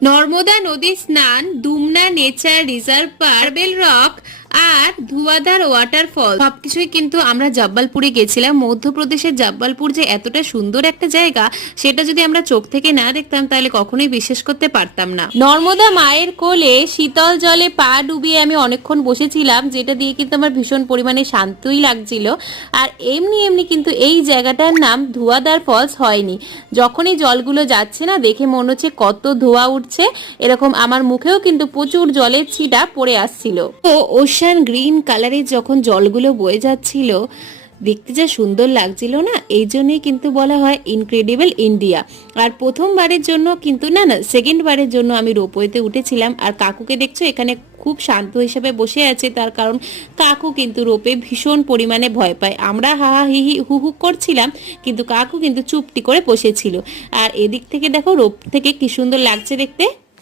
নর্মদা নদী স্নান, Dumna nature reserve park, marble rock আর ধুয়াধার ওয়াটারফল সবকিছুই কিন্তু আমরা জব্বলপুরে গেছিলাম। মধ্যপ্রদেশের জব্বলপুর যে এতটা সুন্দর একটা জায়গা, সেটা যদি আমরা চোখ থেকে না দেখতাম তাহলে কখনোই বিশ্বাস করতে পারতাম না। নর্মদা মায়ের কোলে শীতল জলে পা ডুবিয়ে আমি অনেকক্ষণ বসেছিলাম, যেটা দিয়ে কিন্তু আমার ভীষণ পরিমাণে শান্তই লাগছিল। আর এমনি এমনি কিন্তু এই জায়গাটার নাম ধুয়াধার ফলস হয়নি। যখনই জলগুলো যাচ্ছে না, দেখে মনে হচ্ছে কত ধোয়া উঠছে, এরকম আমার মুখেও কিন্তু প্রচুর জলের ছিটা পড়ে আসছিল। তো ওশান গ্রিন কালারের যখন জলগুলো বয়ে যাচ্ছিল, দেখতে যা সুন্দর লাগছিল না, এই জন্যই কিন্তু বলা হয় ইনক্রেডিবল ইন্ডিয়া। আর প্রথমবারের জন্য কিন্তু না সেকেন্ড বারের জন্য আমি রোপওয়েতে উঠেছিলাম। আর কাকুকে দেখছো এখানে খুব শান্ত হিসেবে বসে আছে, তার কারণ কাকু কিন্তু রোপে ভীষণ পরিমাণে ভয় পায়। আমরা হাহা হিহি হু হু করছিলাম, কিন্তু কাকু কিন্তু চুপটি করে বসেছিল। আর এদিক থেকে দেখো রোপ থেকে কি সুন্দর লাগছে দেখতে।